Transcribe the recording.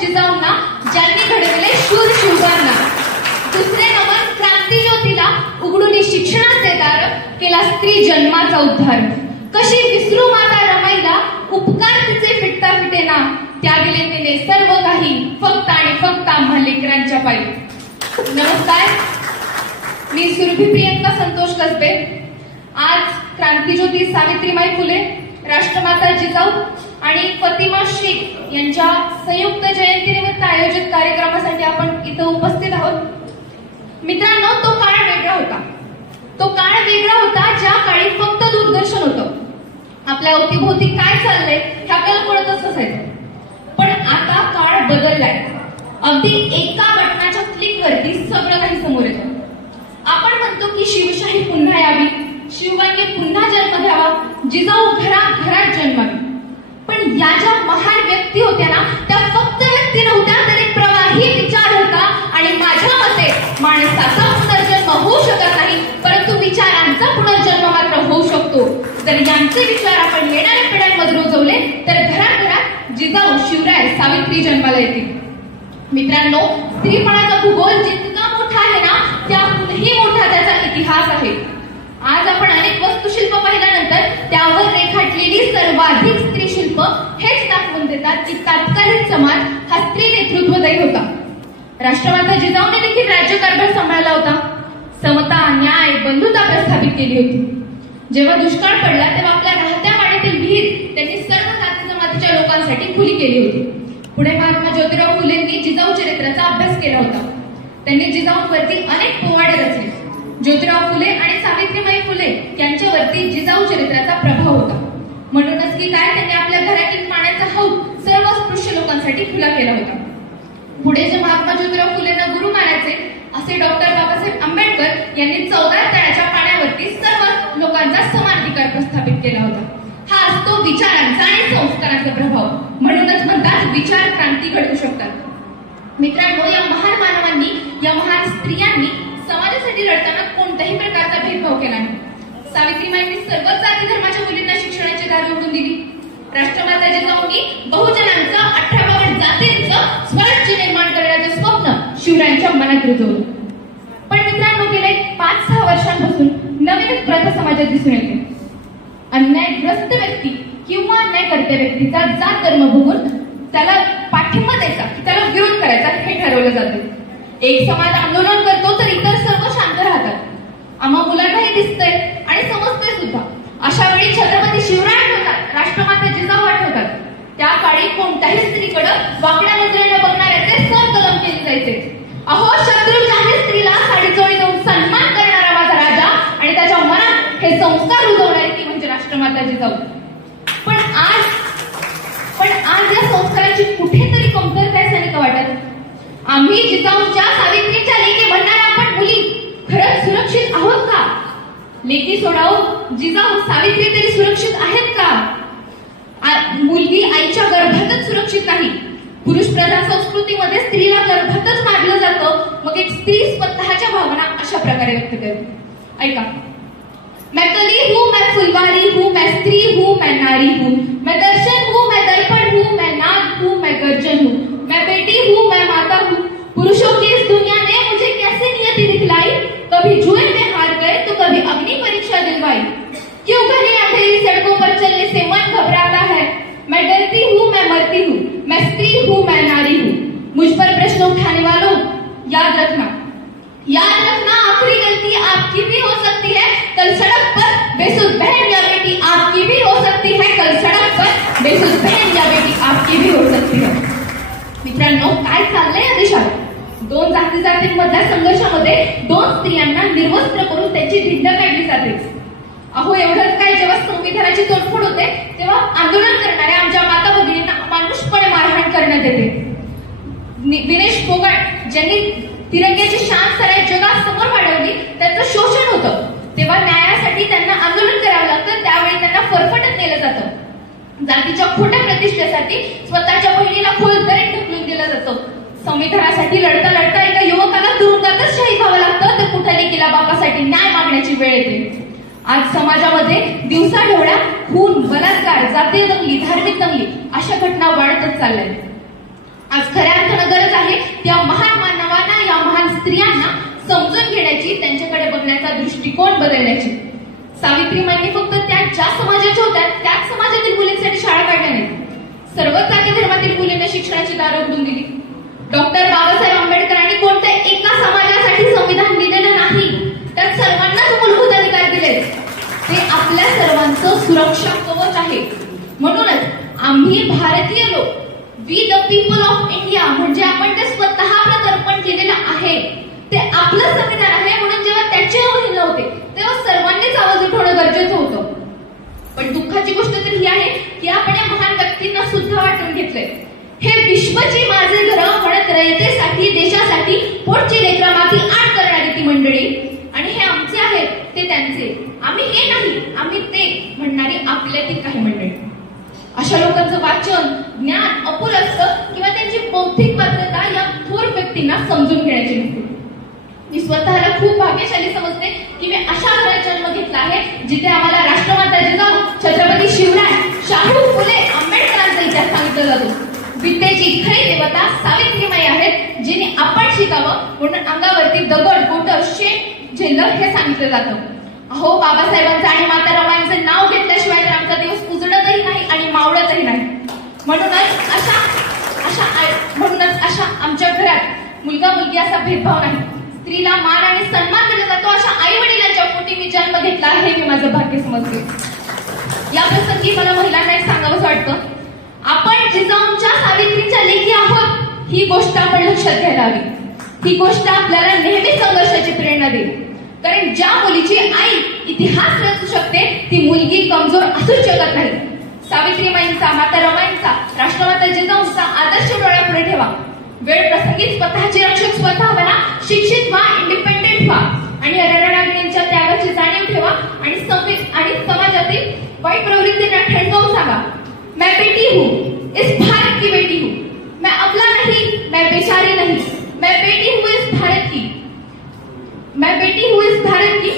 जिजाऊंना ज्यांनी घडविले शूर शिवबांना. दुसरे नमन क्रांतीज्योतीला उघडून शिक्षणाचे दार, केला स्त्री जन्माचा उद्धार. कशी विसरू माता रमाईला, उपकार तिचे फिटता फिटेना, त्याविले तिने सर्व काही फक्त आणि फक्त आम्हा लेकरांच्या पायी. नमस्कार, मी सुरभी प्रियंका संतोष कसबे. आज क्रांतीज्योती सावित्रीबाई फुले, राष्ट्रमाता जिजाऊ आणि फतिमा शेख यांच्या संयुक्त जयंतीनिमित्त आयोजित कार्यक्रमासाठी आपण इथं उपस्थित आहोत. मित्रांनो, तो काळ वेगळा होता. तो काळ वेगळा होता ज्या काळी फक्त दूरदर्शन होतं. आपल्या अवतीभोवती काय चाललंय हे आपल्याला कळतच नसायचं. पण आता काळ बदललाय. अगदी एका बटनाच्या क्लिकवरती सगळं काही समोर येतं. आपण म्हणतो की शिवशाही पुन्हा यावी, शिवबाईंनी पुन्हा जन्म घ्यावा, जिजाऊ घराघरात जन्मावी. पण या ज्या महान व्यक्ती होत्या ना, त्या फक्त व्यक्ती नव्हत्या, तर एक प्रवाही विचार होता. आणि माझ्या मते माणसाचा पुनर्जन्म होऊ शकत नाही, परंतु विचारांचा पुनर्जन्म मात्र होऊ शकतो. जर यांचे विचार आपण येणाऱ्या पिढ्यांमध्ये रुजवले तर घराघरात जिजाऊ, शिवराय, सावित्री जन्माला येतील. मित्रांनो, स्त्रीपणाचा भूगोल जितका मोठा आहे ना, त्याहूनही मोठा त्याचा इतिहास आहे. आज आपण अनेक वास्तुशिल्प पाहिल्यानंतर त्यावर रेखाटलेली सर्वाधिक स्त्री शिल्प हेच दाखवून देतात की तत्कालीन समाज हा स्त्री नेतृत्वदायी होता. राष्ट्रमाता जिजाऊने देखील राज्यकारभार सांभाळला होता. समता, न्याय, बंधुता प्रस्थापित केली होती. जेव्हा दुष्काळ पडला तेव्हा आपल्या राहत्या वाड्यातील विहीर त्यांनी सर्व जाती जमातीच्या लोकांसाठी खुली केली होती. पुढे महात्मा ज्योतिराव फुलेंनी जिजाऊ चरित्राचा अभ्यास केला होता. त्यांनी जिजाऊंवरती अनेक पोवाडे रचले. ज्योतिराव फुले आणि सावित्रीबाई फुले यांच्यावरती जिजाऊ चरित्राचा प्रभाव होता. म्हणूनच की काय, त्यांनी आपल्या घरातील पाण्याचा हौद सर्व स्पृश्य लोकांसाठी खुला केला होता. पुढे जे महात्मा ज्योतिराव फुलेंना गुरु मानायचे असे डॉक्टर बाबासाहेब आंबेडकर यांनी 14 तळ्याच्या पाण्यावरती सर्व लोकांचा समान अधिकार प्रस्थापित केला होता. हा असतो विचारांचा आणि संस्कारांचा प्रभाव. म्हणूनच म्हणतात विचार क्रांती घडवू शकतात. मित्रांनो, या महान मानवांनी, या महान स्त्रियांनी समाजासाठी लढताना कोणत्याही प्रकारचा भेदभाव केला नाही. सावित्रीबाईंनी सर्वच जाती धर्माच्या मुलींना शिक्षणाची दार उघडून दिली. राष्ट्रमाता जिजाऊंनी बहुजनांचं 18 जातींचं स्वराज्य निर्माण करण्याचे स्वप्न शिवरायांच्या मनात रुजवलं. पण मित्रांनो, गेल्या 5-6 वर्षांपासून नवीन प्रथा समाजात दिसून येते. अन्यायग्रस्त व्यक्ती किंवा अन्यायकर्त्या व्यक्तीचा जात कर्म बघून त्याला पाठिंबा द्यायचा, त्याला विरोध करायचा हे ठरवलं जातं. एक समाज आंदोलन करतो तर इतर सर्व शांत राहतात. आम्हा मुलांना हे दिसतंय आणि समजतंय सुद्धा. अशा वेळी छत्रपती शिवराय आठवतात, राष्ट्रमाता जिजाऊ आठवतात. त्या काळी कोणत्याही स्त्रीकडे वाकड्या नजरेने बघणाऱ्याचे सर कलम केले जायचे. अहो, शत्रूच्याही स्त्रीला साडीचोळी देऊन सन्मान करणारा माझा राजा आणि त्याच्या मनात हे संस्कार रुजवणारी ती म्हणजे राष्ट्रमाता जिजाऊ. पण आज या संस्काराची कुठेतरी कमतरता आहे असं वाटत. आम्ही जिजाऊच्या, सावित्रीच्या लेकी म्हणणाऱ्या आपण मुली खरंच सुरक्षित आहोत का? लेकी सोडाव, जिजाऊ, सावित्री तरी सुरक्षित आहेत का? मुलगी आईच्या गर्भातच सुरक्षित नाही. पुरुष प्रधान संस्कृतीमध्ये स्त्रीला गर्भातच मारलं जातं. मग एक स्त्री स्वतःच्या भावना अशा प्रकारे व्यक्त करते. ऐका. मैं कली हूं, मैं फुलवारी हूं, मैं स्त्री हूं, मैं नारी हूं, मैं दर्शन हूं, मैं दर्पण हूं, मैं नाद हूं, मैं गर्जन हूं, मैं बेटी हूं, मैं माता हूं. पुरुषों की इस दुनिया ने मुझे कैसे नियति दिखलाई, कभी जुए में हार गए तो कभी अग्नि परीक्षा दिलवाई. क्यों घनी अंधेरी सड़कों पर चलने से मन घबराता है. मैं डरती हूं, मैं मरती हूं, मैं स्त्री हूं, मैं नारी हूं. मुझ पर प्रश्न उठाने वालों, याद रखना आखिरी गलती आपकी भी हो सकती है. कल सड़क पर बेसुध बहन या बेटी आपकी भी हो सकती है. कल सड़क पर बेसुध बहन या बेटी आपकी भी हो सकती है. मित्रांनो, काय चाललंय या देशात? 2 जातींमधल्या संघर्षामध्ये 2 स्त्रियांना निर्वस्त्र करून त्यांची धिंड काढली जाते. अहो, एवढंच काय, जेव्हा संविधानाची तोडफोड होते तेव्हा आंदोलन करणाऱ्या आमच्या माता भगिनींना अमानुषपणे मारहाण करण्यात येते. दिनेश फोगाट ज्यांनी तिरंग्याची शान सराय जगासमोर वाढवली, त्यांचं शोषण होतं. तेव्हा न्यायासाठी त्यांना आंदोलन करावं लागतं. त्यावेळी त्यांना फरफटत नेलं जातं. जातीच्या खोट्या प्रतिष्ठेसाठी स्वतःच्या बहिणीला खोल दरीत ढकलून दिलं जातं. संविधानासाठी लढता लढता एका युवकाला तुरुंगातच शहीद व्हावं लागतं, तर कुठे लेकीला बापासाठी न्याय मागण्याची वेळ येते. आज समाजामध्ये दिवसाढवळ्या खून, बलात्कार, जातीय दंगली, धार्मिक दंगली अशा घटना वाढतच चालल्या. आज खऱ्या त्या महान मानवांना, या महान स्त्रियांना समजून घेण्याची, त्यांच्याकडे बघण्याचा दृष्टिकोन बदलण्याची. सावित्रीबाईंनी फक्त त्या ज्या समाजाच्या होत्या त्याच समाजातील मुलींसाठी शाळा काढल्या नाहीत, सर्वच जाती धर्मातील मुलींना शिक्षणाची दारं उघडून दिली. डॉक्टर बाबासाहेब आंबेडकरांनी कोणत्या एका समाजासाठी संविधान लिहिलेलं नाही, त्यात सर्वांनाच मूलभूत अधिकार दिले. ते आपल्या सर्वांचं सुरक्षा कवच आहे. म्हणूनच आम्ही भारतीय लोक, we the people of India, म्हणजे आपण ते स्वतः प्रत्यर्पण केलेलं आहे. ते आपलं संविधान आहे. म्हणून जेव्हा त्याचे अवहित होते तेव्हा सर्वांनीच आवाज उठवणं गरजेचं होतं. पण दुःखाची गोष्ट तर ही आहे की आपण या महान व्यक्तींना सुद्धा वाटून घेतलंय. हे विश्वची माझे घर म्हणत रयतेसाठी, देशासाठी पोटची लेकरामाती आट करणारी ती मंडळी, आणि हे आमचे आहेत ते त्यांचे, आम्ही हे नाही आम्ही ते म्हणणारी आपल्यातील काही मंडळी. अशा लोकांचं वाचन, ज्ञान अपुर असतं किंवा त्यांची बौद्धिक पात्रता या थोर व्यक्तींना समजून घेण्याची नसते. मी स्वतःला खूप भाग्यशाली समजते की मी अशा घरात जन्म घेतला आहे जिथे आम्हाला राष्ट्रमाता जिजाऊ, छत्रपती शिवराय, शाहू फुले, आंबेडकरांचा इतिहास सांगितला जातो. विद्येची खरी देवता सावित्रीबाई आहेत, जिने आपण शिकावं म्हणून अंगावरती दगड, गोटं, शेण झेललं हे सांगितलं जातं. अहो, बाबासाहेबांचं आणि माता रमाईंचं नाव घेतल्याशिवाय तर आमचा दिवस उजडतही नाही आणि मावळतही नाही. म्हणूनच अशा आमच्या घरात मुलगा मुलगी असा भेदभाव नाही. स्त्रीला मान आणि सन्मान दिला जातो. अशा आई वडिलांच्या पोटी मी जन्म घेतला हे मी माझं भाग्य समजते. या प्रसंगी मला महिलांना एक सांगावंसं वाटतं, आपण जिजाऊंच्या, सावित्रीच्या लेखी आहोत, ही गोष्ट आपण लक्षात घ्यायला हवी. ही गोष्ट आपल्याला नेहमी संघर्षाची प्रेरणा देईल. कारण ज्या मुलीची आई इतिहास रचू शकते ती मुलगी कमजोर असूच शकत नाही. सावित्रीबाईंचा, माता रमाईंचा, राष्ट्रमाता जिजाऊंचा आदर्श डोळ्यापुढे ठेवा. वेळ प्रसंगी स्वतःचे रक्षक स्वतः बना, शिक्षित व्हा, इंडिपेंडेंट व्हा आणि रणरागिणींच्या त्यागाची जाणीव ठेवा आणि समाजातील वाईट प्रवृत्तींना ठणकावून सांगा. मैं बेटी हूँ, इस भारत की बेटी हूँ. मैं अबला नहीं, मैं बेचारी नहीं. मैं बेटी हूँ इस भारत की. मैं बेटी हूँ इस भारत की.